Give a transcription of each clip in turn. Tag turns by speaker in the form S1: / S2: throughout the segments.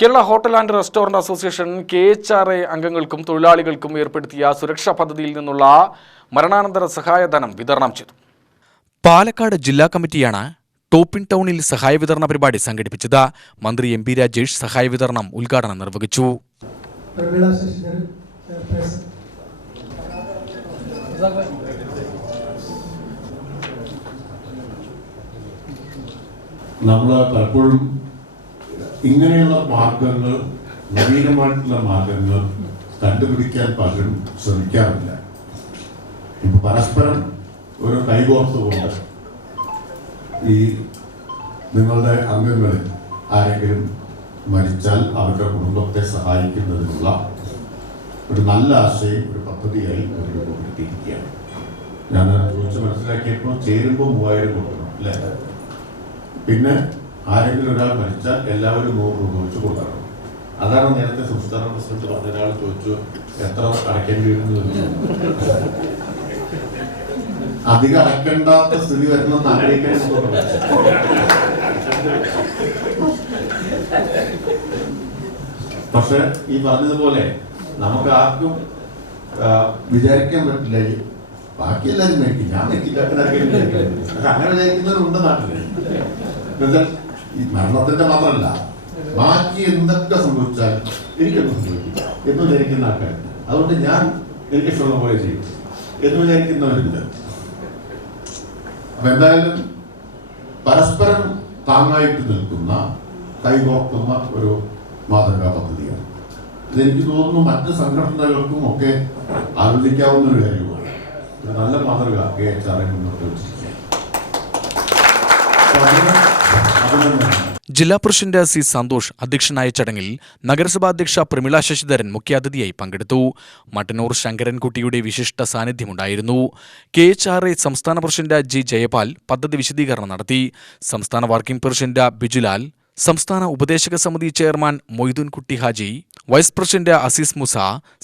S1: Kerala hotel and restaurant association K H R A അംഗങ്ങൾക്കും തൊഴിലാളികൾക്കും ഏർപ്പെടുത്തിയ സുരക്ഷാ പദ്ധതിയിൽ നിന്നുള്ള മരണാനന്തര സഹായധനം വിതരണം ചെയ്തു. പാലക്കാട് ജില്ലാ കമ്മിറ്റിയാണ് ടോപ്പിൻ ടൗണിൽ സഹായ വിതരണ പരിപാടി സംഘടിപ്പിച്ചത്. മന്ത്രി എം പി രാജേഷ് സഹായ വിതരണം ഉദ്ഘാടനം നിർവഹിച്ചു.
S2: നമ്മൾ പലപ്പോഴും ഇങ്ങനെയുള്ള മാർഗങ്ങൾ നവീനമായിട്ടുള്ള മാർഗങ്ങൾ കണ്ടുപിടിക്കാൻ പലരും ശ്രമിക്കാറില്ല. പരസ്പരം ഒരു കൈകോർത്തുകൊണ്ട് ഈ നിങ്ങളുടെ അംഗങ്ങളിൽ ആരെങ്കിലും മരിച്ചാൽ അവരുടെ കുടുംബത്തെ സഹായിക്കുന്നതിനുള്ള ഒരു നല്ല ആശയം ഒരു പദ്ധതിയായി രൂപപ്പെടുത്തിയിരിക്കുകയാണ്. ഞാൻ ചോദിച്ച് മനസ്സിലാക്കിയപ്പോൾ ചേരുമ്പോൾ മൂവായിരം കൊടുക്കണം അല്ലേ? പിന്നെ ആരെങ്കിലും ഒരാൾ മരിച്ചാൽ എല്ലാവരും നൂറ് രൂപ വെച്ച് കൊടുക്കണം. അതാണ് നേരത്തെ സംസ്ഥാന പ്രസിഡന്റ് പറഞ്ഞ ഒരാൾ ചോദിച്ചു എത്ര അടയ്ക്കേണ്ടി വരുന്നു. അധികം അടക്കണ്ടാത്ത സ്ഥിതി വരുന്ന പക്ഷെ ഈ പറഞ്ഞതുപോലെ നമുക്ക് ആർക്കും വിചാരിക്കാൻ പറ്റില്ല. ബാക്കി എല്ലാവരും മേടിക്കും ഞാൻ മേടിക്കില്ല അങ്ങനെ വിചാരിക്കുന്നവരുണ്ട് നാട്ടിൽ. ഈ മരണത്തിന്റെ മാത്രമല്ല ബാക്കി എന്തൊക്കെ സംഭവിച്ചാൽ എനിക്കൊന്നും സംഭവിക്കില്ല. എന്ന് വിചാരിക്കുന്ന ആൾക്കാർ അതുകൊണ്ട് ഞാൻ എനിക്ക് ഇഷ്ടമുള്ള പോലെ ചെയ്യും. എന്ന് വിചാരിക്കുന്നവരില്ല അപ്പൊ എന്തായാലും പരസ്പരം താങ്ങായിട്ട് നിൽക്കുന്ന കൈകോർക്കുന്ന ഒരു മാതൃകാ പദ്ധതിയാണ്. ഇതെനിക്ക് തോന്നുന്നു മറ്റ് സംഘടനകൾക്കും ഒക്കെ ആലോചിക്കാവുന്ന ഒരു കാര്യമാണ്. നല്ല മാതൃക കെ എച്ച് ആർ മുന്നോട്ട് അഭിനന്ദനം
S1: ജില്ലാ പ്രസിഡന്റ് സി സന്തോഷ് അധ്യക്ഷനായ ചടങ്ങിൽ നഗരസഭാ അധ്യക്ഷ പ്രമിള ശശിധരൻ മുഖ്യാതിഥിയായി പങ്കെടുത്തു. മട്ടന്നൂർ ശങ്കരൻകുട്ടിയുടെ വിശിഷ്ട സാന്നിധ്യമുണ്ടായിരുന്നു. കെ എച്ച് ആർ എ സംസ്ഥാന പ്രസിഡന്റ് ജി ജയപാൽ പദ്ധതി വിശദീകരണം നടത്തി. സംസ്ഥാന വർക്കിംഗ് പ്രസിഡന്റ് ബിജുലാൽ സംസ്ഥാന ഉപദേശക സമിതി chairman Moideenkutty Haji vice president Azeez Musa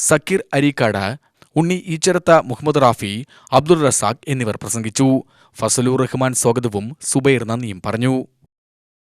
S1: Sakkeer Areekkad Unni Eecharath Muhammad Rafi Abdul Razak എന്നിവർ പ്രസംഗിച്ചു. ഫസലൂർ റഹ്മാൻ സ്വാഗതവും സുബൈർ നന്ദിയും പറഞ്ഞു.